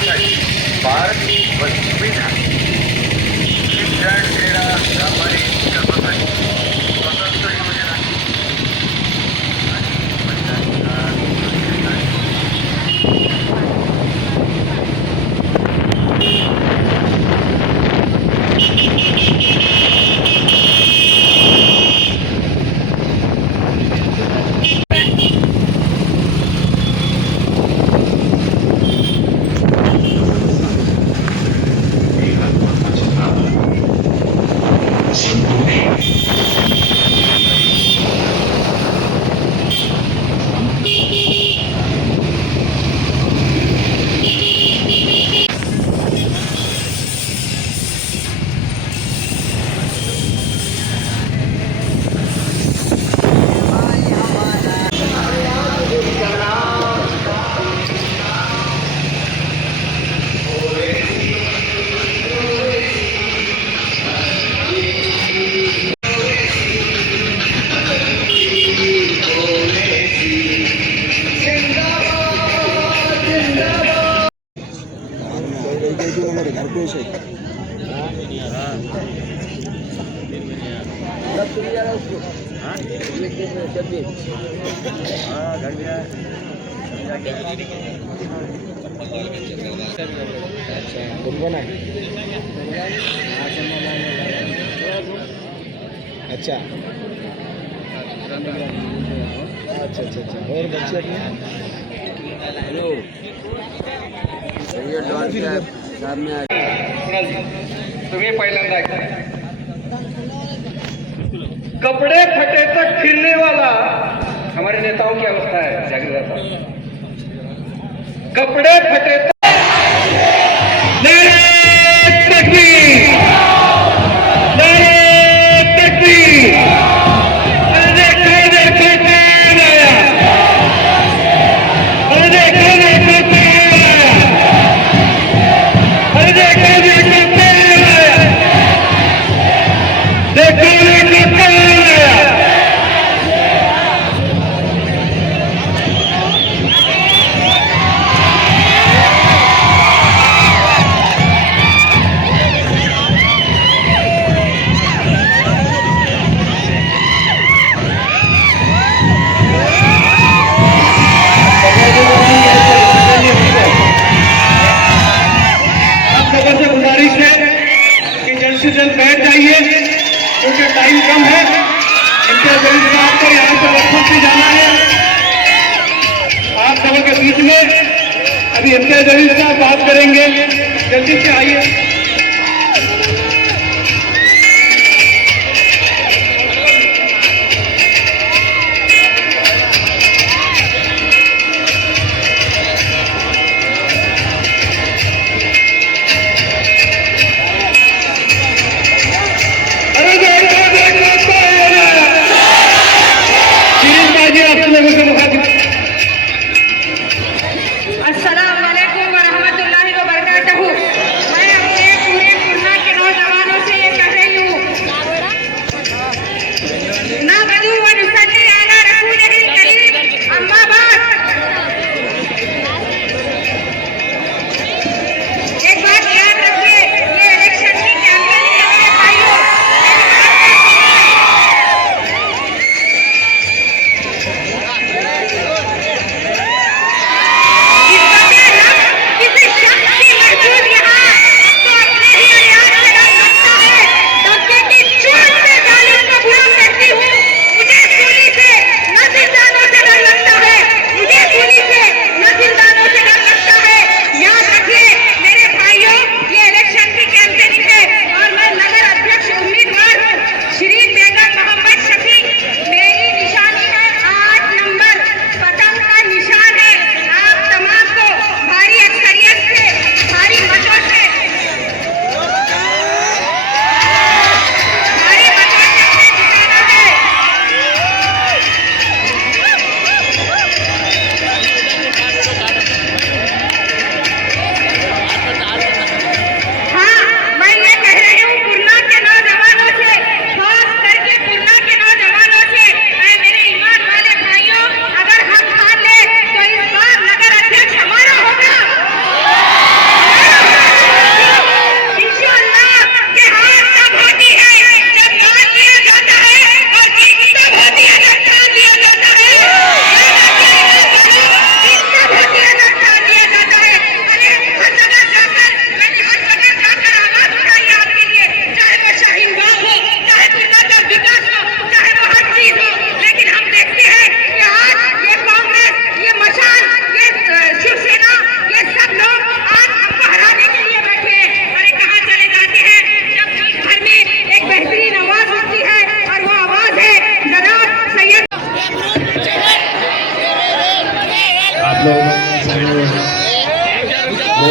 विकासासाठी भारत व संविधान शिक्षण क्रीडा व्यापारी कर्मचारी स्वतंत्र योजना आणि अच्छा अच्छा अच्छा अच्छा और बच्चे अपने तुम्ही पहिल्यांदा ऐकताय कपड़े फटे तक फिरने वाला हमारे नेताओं की अवस्था है जागृत कपड़े फटे तक जल्द बैठ जाइए क्योंकि टाइम कम है। इनके जल्द साहब को यहाँ से वर्षों से जाना है आप सबों के बीच में। अभी इनके जल्द साहब बात करेंगे, जल्दी से आइए। अस्सलाम वालेकुम व रहमतुल्लाहि व बरकातहू। मैं अपने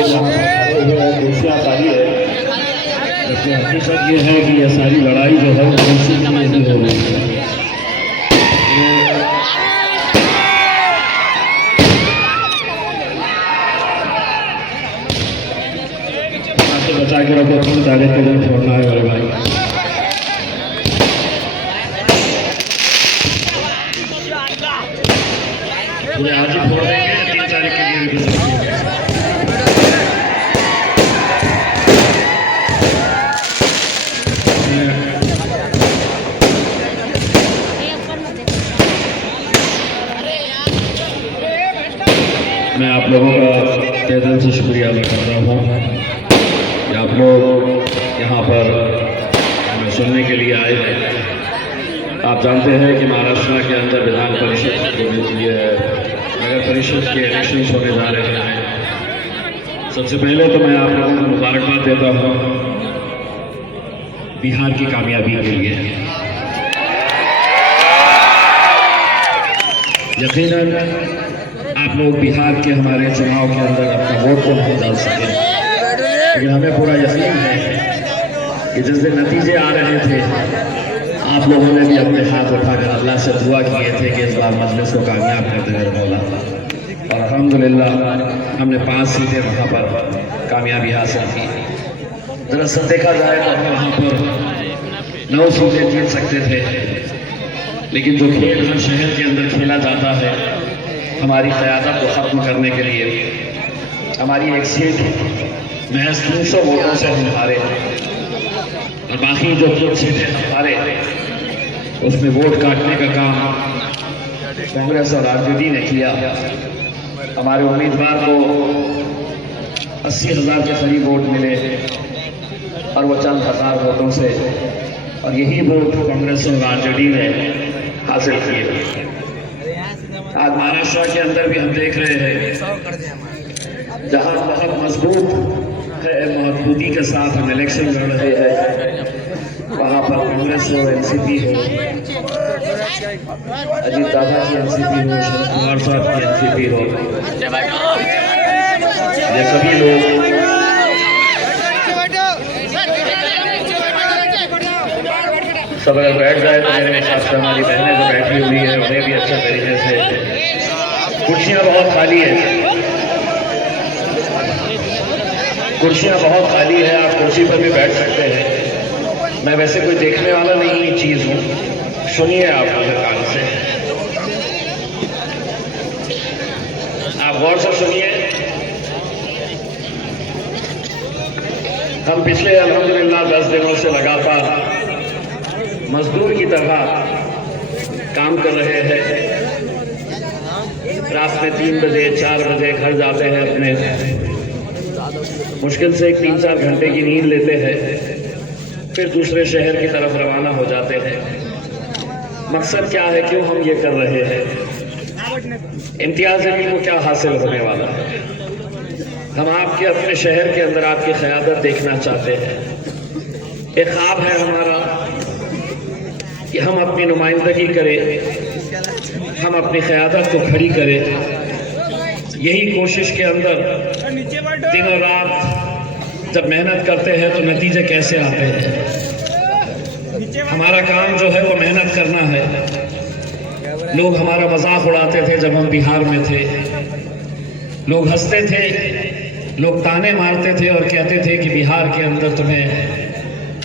लोग यहाँ पर खड़े हुए हैं, कुर्सियाँ खाली है, जबकि हकीकत ये है कि यह सारी लड़ाई जो है वो कुर्सी के लिए ही हो रही है। बचा के रखो, तुम सारे कदम छोड़ना है मेरे भाई। मुझे आज ही फोड़ देंगे, 3 तारीख के लिए भी मैं आप लोगों का तहे दिल से शुक्रिया अदा करता हूँ कि आप लोग यहाँ पर हमें सुनने के लिए आए हैं। आप जानते हैं कि महाराष्ट्र के अंदर विधान परिषद के लिए नगर परिषद के इलेक्शंस होने जा रहे हैं। सबसे पहले तो मैं आप लोगों को मुबारकबाद देता हूँ बिहार की कामयाबी के लिए। यकीनन आप लोग बिहार के हमारे चुनाव के अंदर अपना वोट तो नहीं डाल सके, लेकिन हमें पूरा यकीन है कि जिस दिन नतीजे आ रहे थे आप लोगों ने भी अपने हाथ उठाकर अल्लाह से दुआ किए थे कि इस बार मजलिस को कामयाब करते हुए बोला, और अल्हम्दुलिल्लाह हमने 5 सीटें वहाँ पर कामयाबी हासिल की। दरअसल देखा जाए तो हम वहाँ पर 9 सीटें जीत सकते थे, लेकिन जो खेल हर शहर के अंदर खेला जाता है हमारी क़यादत को ख़त्म करने के लिए, हमारी एक सीट महज 300 वोटों से हम हारे, और बाकी जो 3 सीटें हमारे उसमें वोट काटने का काम कांग्रेस और आरजेडी ने किया। हमारे उम्मीदवार को 80,000 के करीब वोट मिले और वो चंद हज़ार वोटों से, और यही वोट कांग्रेस और आरजेडी ने हासिल किए। आज महाराष्ट्र के अंदर भी हम देख रहे हैं जहां बहुत मजबूत है, मजबूती के साथ हम इलेक्शन लड़ रहे हैं, वहाँ पर कांग्रेस हो, एनसीपी हो, अजीत दादा की एनसीपी हो, शरद कुमार साहब की एनसीपी हो, ये सभी लोग सब अगर बैठ जाए तो मेरे हिसाब से हमारी बहनें जो बैठी हुई है उन्हें भी अच्छे तरीके से, कुर्सियाँ बहुत खाली है, कुर्सियाँ बहुत खाली है, आप कुर्सी पर भी बैठ सकते हैं। मैं वैसे कोई देखने वाला नहीं चीज़ हूँ, सुनिए आप मेरे कान से, आप गौर से सुनिए। हम पिछले अल्हम्दुलिल्लाह 10 दिनों से लगातार मजदूर की तरह काम कर रहे हैं। रात में 3 बजे 4 बजे घर जाते हैं, अपने मुश्किल से 3-4 घंटे की नींद लेते हैं, फिर दूसरे शहर की तरफ रवाना हो जाते हैं। मकसद क्या है, क्यों हम ये कर रहे हैं, इम्तियाज अली को क्या हासिल होने वाला है? हम आपके अपने शहर के अंदर आपकी क़यादत देखना चाहते हैं। एक ख्वाब है हमारा कि हम अपनी नुमाइंदगी करें, हम अपनी क़यादत को खड़ी करें। यही कोशिश के अंदर दिन और रात जब मेहनत करते हैं तो नतीजे कैसे आते हैं। हमारा काम जो है वो मेहनत करना है। लोग हमारा मजाक उड़ाते थे जब हम बिहार में थे, लोग हंसते थे, लोग ताने मारते थे और कहते थे कि बिहार के अंदर तुम्हें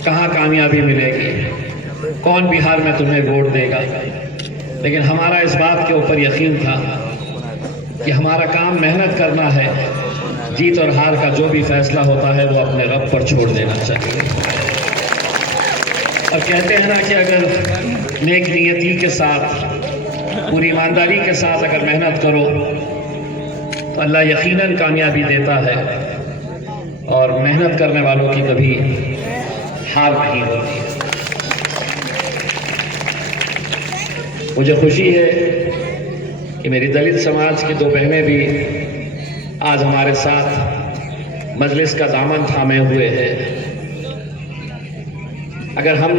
कहाँ कामयाबी मिलेगी, कौन बिहार में तुम्हें वोट देगा। लेकिन हमारा इस बात के ऊपर यकीन था कि हमारा काम मेहनत करना है, जीत और हार का जो भी फैसला होता है वो अपने रब पर छोड़ देना चाहिए। और कहते हैं ना कि अगर नेक नियति के साथ, पूरी ईमानदारी के साथ अगर मेहनत करो तो अल्लाह यकीनन कामयाबी देता है, और मेहनत करने वालों की कभी हार नहीं होती। मुझे खुशी है कि मेरी दलित समाज की 2 बहनें भी आज हमारे साथ मजलिस का दामन थामे हुए हैं। अगर हम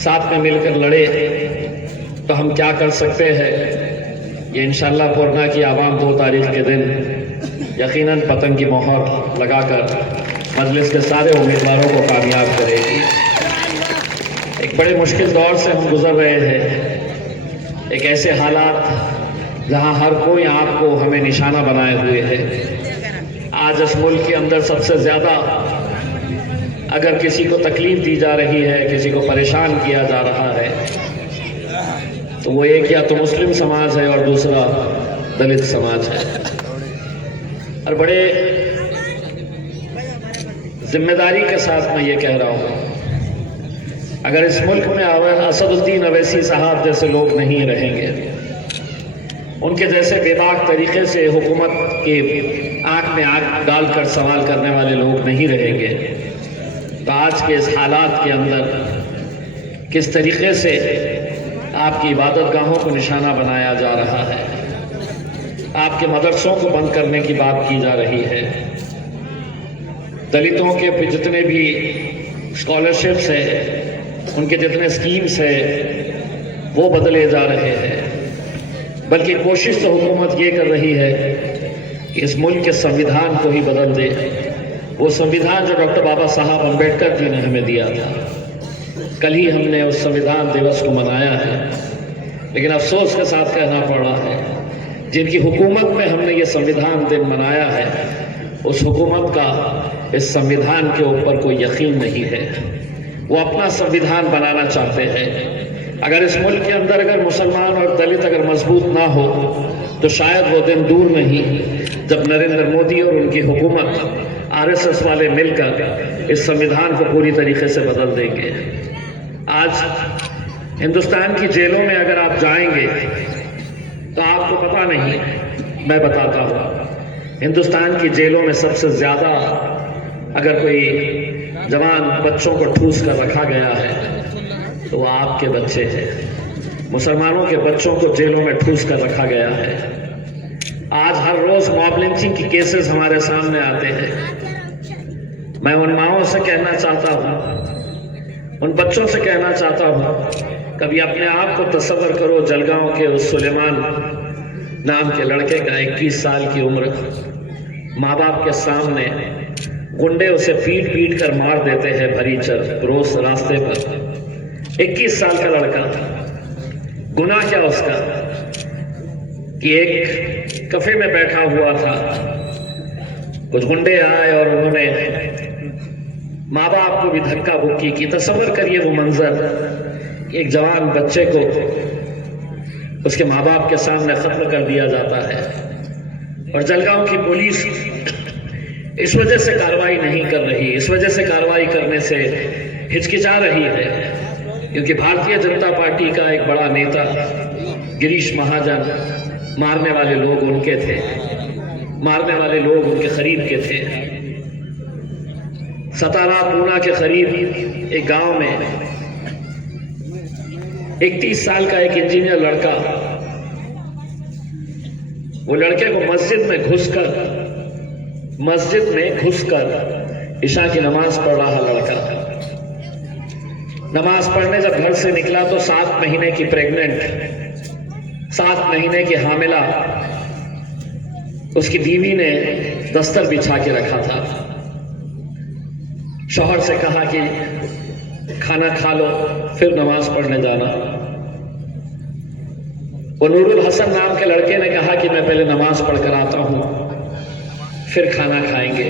साथ में मिलकर लड़े तो हम क्या कर सकते हैं, ये इंशाअल्लाह पूर्णा की आवाम 2 तारीख के दिन यकीनन पतंग की मोहर लगाकर मजलिस के सारे उम्मीदवारों को कामयाब करेगी। एक बड़े मुश्किल दौर से हम गुजर रहे हैं, एक ऐसे हालात जहां हर कोई आपको हमें निशाना बनाए हुए है। आज इस मुल्क के अंदर सबसे ज़्यादा अगर किसी को तकलीफ दी जा रही है, किसी को परेशान किया जा रहा है, तो वो एक या तो मुस्लिम समाज है और दूसरा दलित समाज है। और बड़े जिम्मेदारी के साथ मैं ये कह रहा हूँ, अगर इस मुल्क में असदुद्दीन अवैसी साहब जैसे लोग नहीं रहेंगे, उनके जैसे बेबाक तरीके से हुकूमत के आंख में आंख डालकर सवाल करने वाले लोग नहीं रहेंगे, तो आज के इस हालात के अंदर किस तरीके से आपकी इबादत गाहों को निशाना बनाया जा रहा है, आपके मदरसों को बंद करने की बात की जा रही है, दलितों के जितने भी स्कॉलरशिप्स हैं, उनके जितने स्कीम्स हैं वो बदले जा रहे हैं। बल्कि कोशिश तो हुकूमत ये कर रही है कि इस मुल्क के संविधान को ही बदल दे, वो संविधान जो डॉक्टर बाबा साहब अम्बेडकर जी ने हमें दिया था। कल ही हमने उस संविधान दिवस को मनाया है, लेकिन अफसोस के साथ कहना पड़ रहा है जिनकी हुकूमत में हमने ये संविधान दिन मनाया है, उस हुकूमत का इस संविधान के ऊपर कोई यकीन नहीं है। वो अपना संविधान बनाना चाहते हैं। अगर इस मुल्क के अंदर अगर मुसलमान और दलित अगर मजबूत ना हो, तो शायद वो दिन दूर नहीं जब नरेंद्र मोदी और उनकी हुकूमत आरएसएस वाले मिलकर इस संविधान को पूरी तरीके से बदल देंगे। आज हिंदुस्तान की जेलों में अगर आप जाएंगे तो आपको पता नहीं, मैं बताता हूँ, हिंदुस्तान की जेलों में सबसे ज़्यादा अगर कोई जवान बच्चों को ठूस कर रखा गया है तो वो आपके बच्चे हैं। मुसलमानों के बच्चों को जेलों में ठूस कर रखा गया है। आज हर रोज़ मॉब लिंचिंग की केसेस हमारे सामने आते हैं। मैं उन माओं से कहना चाहता हूँ, उन बच्चों से कहना चाहता हूँ, कभी अपने आप को तसव्वुर करो, जलगांव के उस सुलेमान नाम के लड़के का 21 साल की उम्र, माँ बाप के सामने गुंडे उसे पीट पीट कर मार देते हैं भरी रोज रास्ते पर। 21 साल का लड़का, गुनाह क्या उसका कि एक कफे में बैठा हुआ था, कुछ गुंडे आए और उन्होंने माँ बाप को भी धक्का बुक्की की। तसव्वुर करिए वो मंजर, एक जवान बच्चे को उसके माँ बाप के सामने खत्म कर दिया जाता है। और जलगांव की पुलिस इस वजह से कार्रवाई नहीं कर रही, इस वजह से कार्रवाई करने से हिचकिचा रही है क्योंकि भारतीय जनता पार्टी का एक बड़ा नेता गिरीश महाजन, मारने वाले लोग उनके थे, मारने वाले लोग उनके करीब के थे। सतारा पूना के करीब एक गांव में 31 साल का एक इंजीनियर लड़का, वो लड़के को मस्जिद में घुसकर इशा की नमाज पढ़ रहा लड़का, नमाज पढ़ने जब घर से निकला तो 7 महीने की प्रेग्नेंट, 7 महीने की हामिला उसकी बीवी ने दस्तर बिछा के रखा था। शौहर से कहा कि खाना खा लो फिर नमाज पढ़ने जाना। वो नूरुल हसन नाम के लड़के ने कहा कि मैं पहले नमाज पढ़कर आता हूं फिर खाना खाएंगे।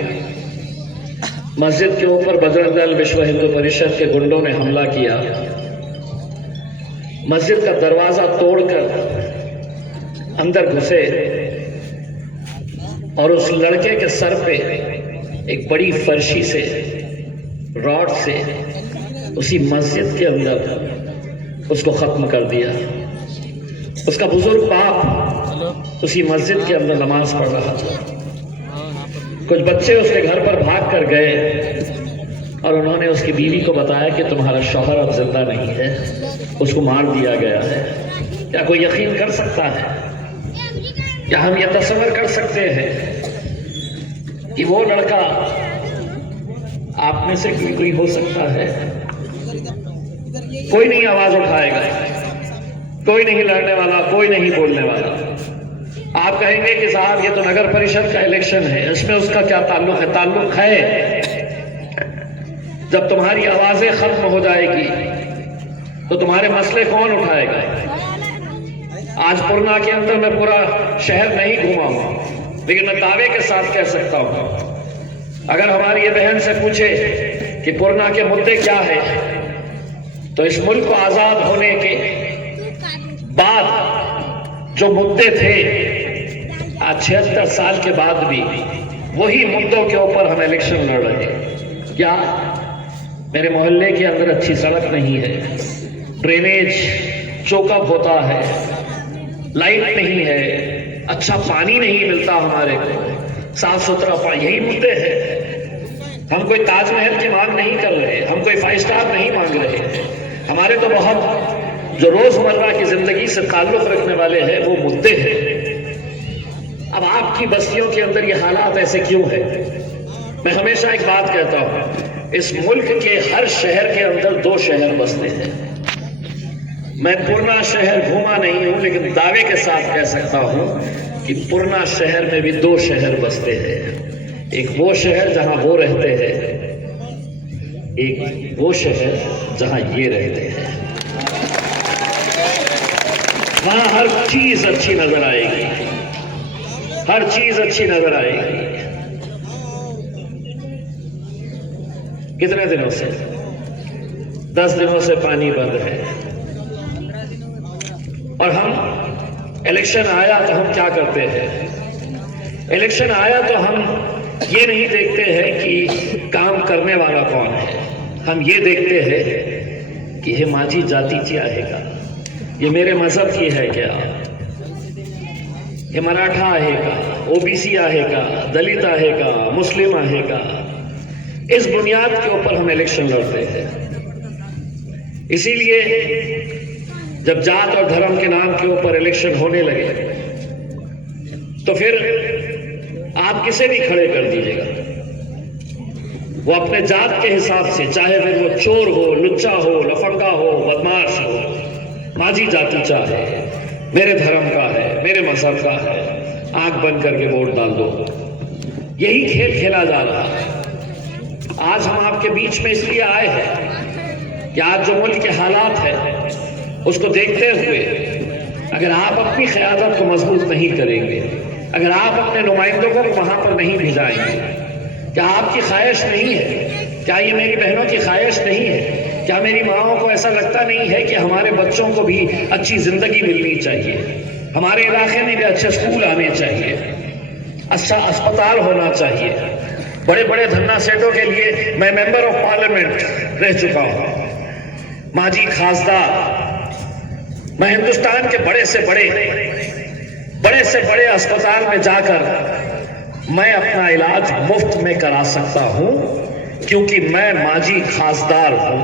मस्जिद के ऊपर बजरंग दल विश्व हिंदू परिषद के गुंडों ने हमला किया, मस्जिद का दरवाजा तोड़कर अंदर घुसे और उस लड़के के सर पे एक बड़ी फर्शी से, रॉड से उसी मस्जिद के अंदर उसको खत्म कर दिया। उसका बुजुर्ग बाप उसी मस्जिद के अंदर नमाज पढ़ रहा था। कुछ बच्चे उसके घर पर भाग कर गए और उन्होंने उसकी बीवी को बताया कि तुम्हारा शौहर अब जिंदा नहीं है, उसको मार दिया गया है। क्या कोई यकीन कर सकता है? क्या हम ये तस्वीर कर सकते हैं कि वो लड़का आप में से कोई हो सकता है? कोई नहीं आवाज उठाएगा, कोई नहीं लड़ने वाला, कोई नहीं बोलने वाला। आप कहेंगे कि साहब ये तो नगर परिषद का इलेक्शन है, इसमें उसका क्या ताल्लुक है? ताल्लुक है। जब तुम्हारी आवाजें खत्म हो जाएगी तो तुम्हारे मसले कौन उठाएगा? आज पूर्णा के अंदर मैं पूरा शहर नहीं घूमा हूं, लेकिन मैं दावे के साथ कह सकता हूं, अगर हमारी ये बहन से पूछे कि पूर्णा के मुद्दे क्या है, तो इस मुल्क को आजाद होने के बाद जो मुद्दे थे, आज 76 साल के बाद भी वही मुद्दों के ऊपर हम इलेक्शन लड़ रहे हैं। क्या मेरे मोहल्ले के अंदर अच्छी सड़क नहीं है, ड्रेनेज चोकअप होता है, लाइट नहीं है, अच्छा पानी नहीं मिलता हमारे को, साफ सुथरा पानी, यही मुद्दे हैं। हम कोई ताजमहल की मांग नहीं कर रहे, हम कोई 5 स्टार नहीं मांग रहे। हमारे तो बहुत जो रोजमर्रा की जिंदगी से ताल्लुक रखने वाले हैं वो मुद्दे हैं। अब आपकी बस्तियों के अंदर ये हालात ऐसे क्यों है? मैं हमेशा एक बात कहता हूं, इस मुल्क के हर शहर के अंदर 2 शहर बसते हैं। मैं पूर्णा शहर घूमा नहीं हूं, लेकिन दावे के साथ कह सकता हूं कि पूर्णा शहर में भी 2 शहर बसते हैं। एक वो शहर जहां वो रहते हैं, एक वो शहर जहां ये रहते हैं। वहां हर चीज अच्छी नजर आएगी, हर चीज अच्छी नजर आएगी। कितने दिनों से? 10 दिनों से पानी बंद है, और हम इलेक्शन आया तो हम क्या करते हैं? इलेक्शन आया तो हम ये नहीं देखते हैं कि काम करने वाला कौन है, हम ये देखते हैं कि ये माझी जाति क्या है, ये मेरे मजहब की है क्या, ये मराठा आहे का, ओबीसी आहे का, दलित आहे का, मुस्लिम आहे का। इस बुनियाद के ऊपर हम इलेक्शन लड़ते हैं। इसीलिए जब जात और धर्म के नाम के ऊपर इलेक्शन होने लगे तो फिर आप किसे भी खड़े कर दीजिएगा, वो अपने जात के हिसाब से, चाहे फिर वो चोर हो, लुच्चा हो, लफंगा हो, बदमाश हो, माझी जाति चाहे, मेरे धर्म का है, मेरे मजहब का है, आंख बंद करके वोट डाल दो। यही खेल खेला जा रहा है। आज हम आपके बीच में इसलिए आए हैं कि आज जो मुल्क के हालात है उसको देखते हुए अगर आप अपनी क़यादत को मजबूत नहीं करेंगे, अगर आप अपने नुमाइंदों को वहां पर नहीं भिजाएंगे, क्या आपकी ख्वाहिश नहीं है, क्या ये मेरी बहनों की ख्वाहिश नहीं है, क्या मेरी माओं को ऐसा लगता नहीं है कि हमारे बच्चों को भी अच्छी जिंदगी मिलनी चाहिए, हमारे इलाके में भी अच्छे स्कूल आने चाहिए, अच्छा अस्पताल होना चाहिए। बड़े बड़े धन्ना सेठों के लिए मैं मेंबर ऑफ पार्लियामेंट रह चुका हूं, माजी खासदार। मैं हिंदुस्तान के बड़े से बड़े अस्पताल में जाकर मैं अपना इलाज मुफ्त में करा सकता हूं, क्योंकि मैं माजी खासदार हूं,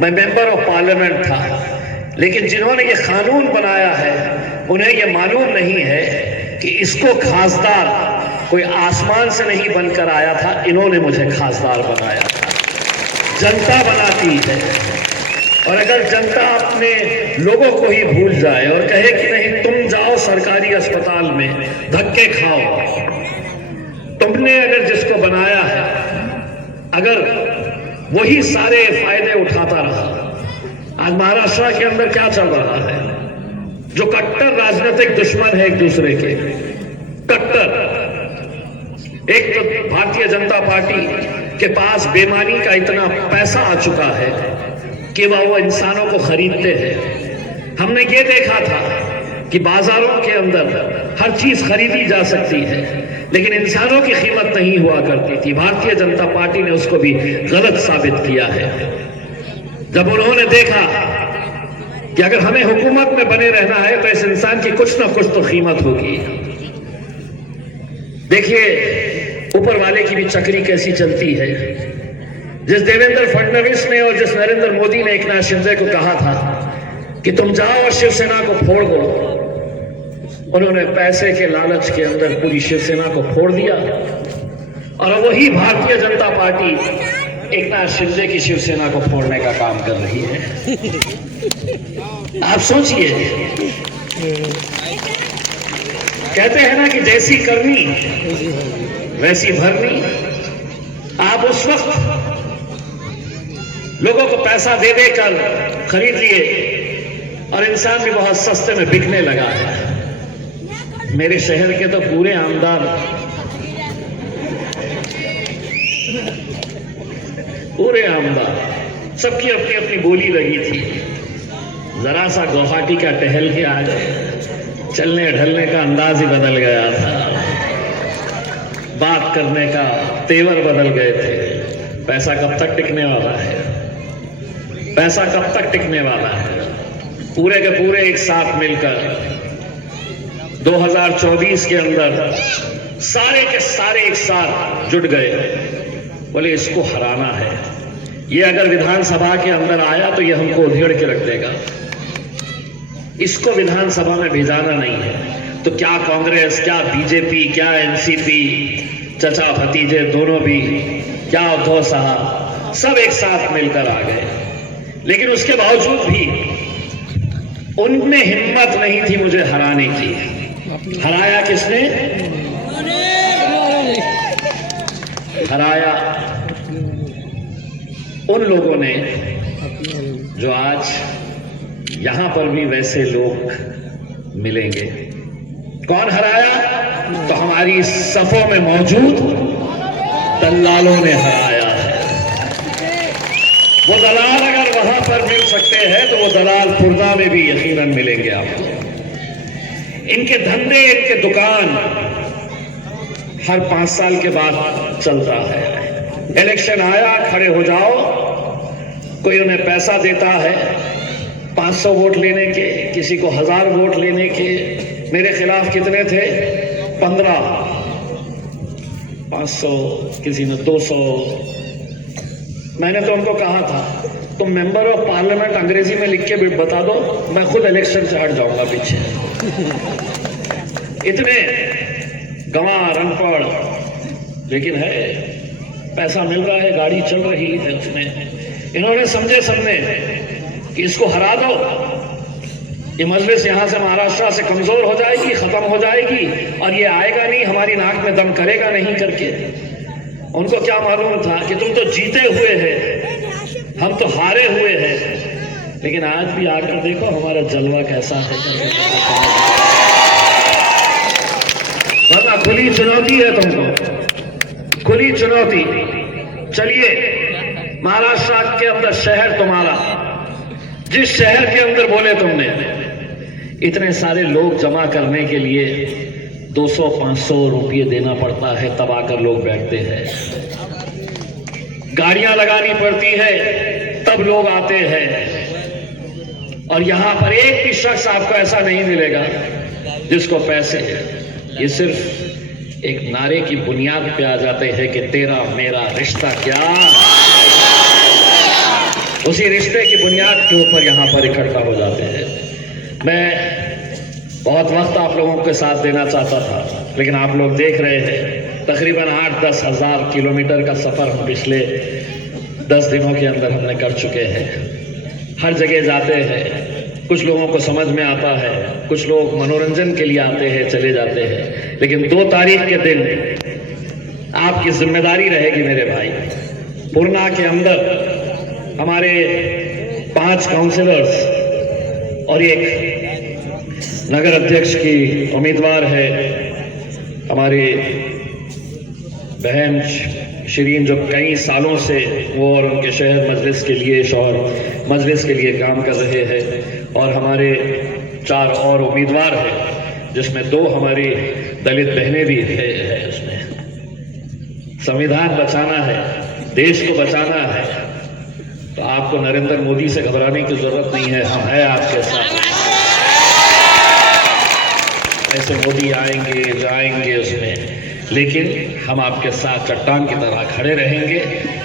मैं मेंबर ऑफ पार्लियामेंट था। लेकिन जिन्होंने ये कानून बनाया है उन्हें ये मालूम नहीं है कि इसको खासदार कोई आसमान से नहीं बनकर आया था, इन्होंने मुझे खासदार बनाया था। जनता बनाती है, और अगर जनता अपने लोगों को ही भूल जाए और कहे कि नहीं तुम जाओ सरकारी अस्पताल में धक्के खाओ, तुमने अगर जिसको बनाया है अगर वही सारे फायदे उठाता रहा। आज महाराष्ट्र के अंदर क्या चल रहा है? जो कट्टर राजनीतिक दुश्मन है एक दूसरे के, कट्टर, एक तो भारतीय जनता पार्टी के पास बेईमानी का इतना पैसा आ चुका है कि वो इंसानों को खरीदते हैं। हमने ये देखा था कि बाजारों के अंदर हर चीज खरीदी जा सकती है, लेकिन इंसानों की कीमत नहीं हुआ करती थी। भारतीय जनता पार्टी ने उसको भी गलत साबित किया है। जब उन्होंने देखा कि अगर हमें हुकूमत में बने रहना है तो इस इंसान की कुछ ना कुछ तो कीमत होगी। देखिए ऊपर वाले की भी चक्री कैसी चलती है। जिस देवेंद्र फडणवीस ने और जिस नरेंद्र मोदी ने एकनाथ शिंदे को कहा था कि तुम जाओ और शिवसेना को फोड़ दो, उन्होंने पैसे के लालच के अंदर पूरी शिवसेना को फोड़ दिया। और वही भारतीय जनता पार्टी एकनाथ शिंदे की शिवसेना को फोड़ने का काम कर रही है। आप सोचिए, कहते हैं ना कि जैसी करनी वैसी भरनी। आप उस वक्त लोगों को पैसा दे देकर खरीद लिए और इंसान भी बहुत सस्ते में बिकने लगा है। मेरे शहर के तो पूरे आमदार, सबकी अपनी अपनी बोली लगी थी। जरा सा गुवाहाटी का टहल के आ गए, चलने ढलने का अंदाज ही बदल गया था, बात करने का तेवर बदल गए थे। पैसा कब तक टिकने वाला है? पैसा कब तक टिकने वाला है? पूरे के पूरे एक साथ मिलकर 2024 के अंदर सारे के सारे एक साथ जुट गए, बोले इसको हराना है। ये अगर विधानसभा के अंदर आया तो ये हमको उधेड़ के रख देगा, इसको विधानसभा में भेजाना नहीं है। तो क्या कांग्रेस, क्या बीजेपी, क्या एनसीपी, चचा भतीजे दोनों भी, क्या उद्धव साहब, सब एक साथ मिलकर आ गए। लेकिन उसके बावजूद भी उनमें हिम्मत नहीं थी मुझे हराने की। हराया किसने? हराया उन लोगों ने जो आज यहां पर भी वैसे लोग मिलेंगे। कौन हराया? तो हमारी सफों में मौजूद दलालों ने हराया है। वो दलाल अगर वहां पर मिल सकते हैं तो वो दलाल खुर्दा में भी यकीनन मिलेंगे आपको। इनके धंधे, इनके दुकान हर 5 साल के बाद चलता है। इलेक्शन आया, खड़े हो जाओ, कोई उन्हें पैसा देता है 500 वोट लेने के, किसी को 1000 वोट लेने के। मेरे खिलाफ कितने थे? 15, 500, किसी ने 200। मैंने तो उनको कहा था तुम मेंबर ऑफ पार्लियामेंट अंग्रेजी में लिख के बता दो, मैं खुद इलेक्शन से हट जाऊंगा पीछे। इतने गंवार, अनपढ़, लेकिन है, पैसा मिल रहा है, गाड़ी चल रही है उसमें। इन्होंने समझे सबने कि इसको हरा दो, ये मजलिस यहां से महाराष्ट्र से कमजोर हो जाएगी, खत्म हो जाएगी और ये आएगा नहीं, हमारी नाक में दम करेगा नहीं करके। उनको क्या मालूम था कि तुम तो जीते हुए हैं, हम तो हारे हुए हैं। लेकिन आज भी आकर देखो हमारा जलवा कैसा है। वरना खुली चुनौती है तुमको, खुली चुनौती। चलिए, महाराष्ट्र के अंदर शहर तुम्हारा, जिस शहर के अंदर बोले तुमने, इतने सारे लोग जमा करने के लिए 200-500 रुपये देना पड़ता है, तब आकर लोग बैठते हैं। गाड़ियां लगानी पड़ती है, तब लोग आते हैं। और यहां पर एक भी शख्स आपको ऐसा नहीं मिलेगा जिसको पैसे है। ये सिर्फ एक नारे की बुनियाद पे आ जाते हैं कि तेरा मेरा रिश्ता क्या, उसी रिश्ते की बुनियाद के ऊपर यहां पर इकट्ठा हो जाते हैं। मैं बहुत वक्त आप लोगों के साथ देना चाहता था, लेकिन आप लोग देख रहे हैं तकरीबन 8-10 हज़ार किलोमीटर का सफर हम पिछले 10 दिनों के अंदर हमने कर चुके हैं। हर जगह जाते हैं, कुछ लोगों को समझ में आता है, कुछ लोग मनोरंजन के लिए आते हैं, चले जाते हैं। लेकिन 2 तारीख के दिन आपकी जिम्मेदारी रहेगी मेरे भाई। पूर्णा के अंदर हमारे 5 काउंसिलर्स और एक नगर अध्यक्ष की उम्मीदवार है हमारी बहन शरीन, जो कई सालों से वो और उनके शहर मजलिस के लिए, शौहर मजलिस के लिए काम कर रहे हैं। और हमारे 4 और उम्मीदवार हैं, जिसमें 2 हमारी दलित बहनें भी है उसमें। संविधान बचाना है, देश को बचाना है, तो आपको नरेंद्र मोदी से घबराने की जरूरत नहीं है, हम हैं आपके साथ। ऐसे मोदी आएंगे जाएंगे उसमें, लेकिन हम आपके साथ चट्टान की तरह खड़े रहेंगे।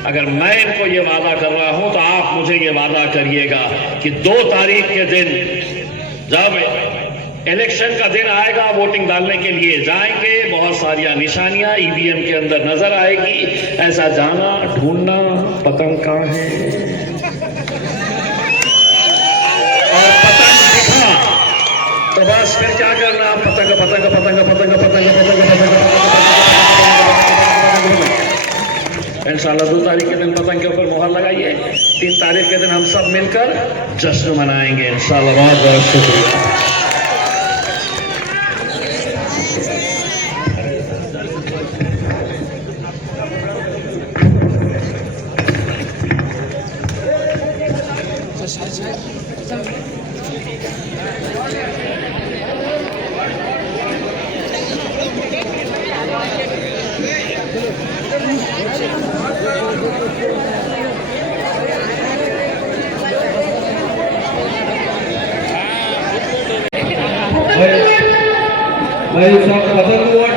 अगर मैं इनको ये वादा कर रहा हूं तो आप मुझे ये वादा करिएगा कि 2 तारीख के दिन जब इलेक्शन का दिन आएगा, वोटिंग डालने के लिए जाएंगे, बहुत सारी निशानियां ईवीएम के अंदर नजर आएगी। ऐसा जाना, ढूंढना, पतंग कहां है, और पतंग दिखा तो बस फिर क्या करना, पतंग पतंग पतंग पतंग पतंग पतंग पतंग इंशाल्लाह 2 तारीख के दिन पतंग के ऊपर मोहर लगाइए। 3 तारीख के दिन हम सब मिलकर जश्न मनाएंगे इंशाल्लाह। बहुत बहुत शुक्रिया। भाई सब खत्म हुआ